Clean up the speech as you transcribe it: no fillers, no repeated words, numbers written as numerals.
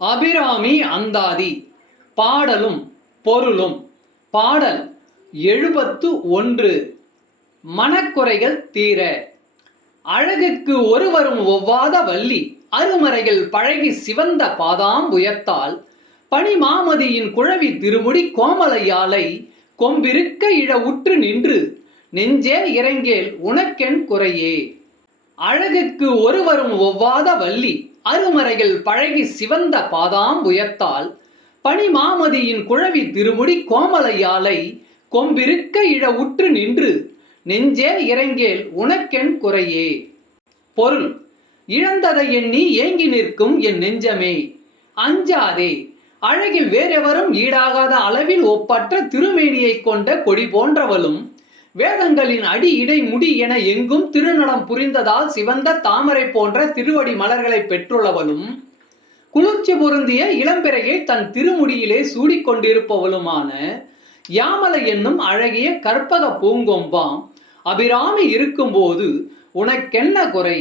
அபிராமி அந்தாதி. பாடலும் பொருளும். பாடல் 71. மனக்குறைகள் தீர. அழகுக்கு ஒருவரும் ஒவ்வாத வள்ளி அருமறைகள் பழகி சிவந்த பாதாம்புயத்தால் பனிமாமதியின் குழவி திருமுடி கோமலையாலை கொம்பிருக்க இழ உற்று நின்று நெஞ்சே இறங்கேல் உனக்கென் குறையே. அழகுக்கு ஒருவரும் ஒவ்வாத வள்ளி அருமறைகள் பழகி சிவந்த பாதாம்புயத்தால் பனிமாமதியின் குழவி திருமுடி கோமலையாலை கொம்பிருக்க இழ உற்று நின்று நெஞ்சே இறங்கேல் உனக்கென் குறையே. பொருள்: இழந்ததை எண்ணி ஏங்கி நிற்கும் என் நெஞ்சமே, அஞ்சாதே. அழகில் வேறெவரும் ஈடாகாத அளவில் ஒப்பற்ற திருமேனியை கொண்ட கொடி போன்றவளும் வேதங்களின் அடி இடை முடி என எங்கும் திருநடம் புரிந்ததால் சிவந்த தாமரை போன்ற திருவடி மலர்களை பெற்றுள்ளவளும் குளிர்ச்சி பொருந்திய இளம்பிறையை தன் திருமுடியிலே சூடிக்கொண்டிருப்பவளுமான யாமலை என்னும் அழகிய கற்பக பூங்கொம்பாம் அபிராமி இருக்கும்போது உனக்கென்ன குறை?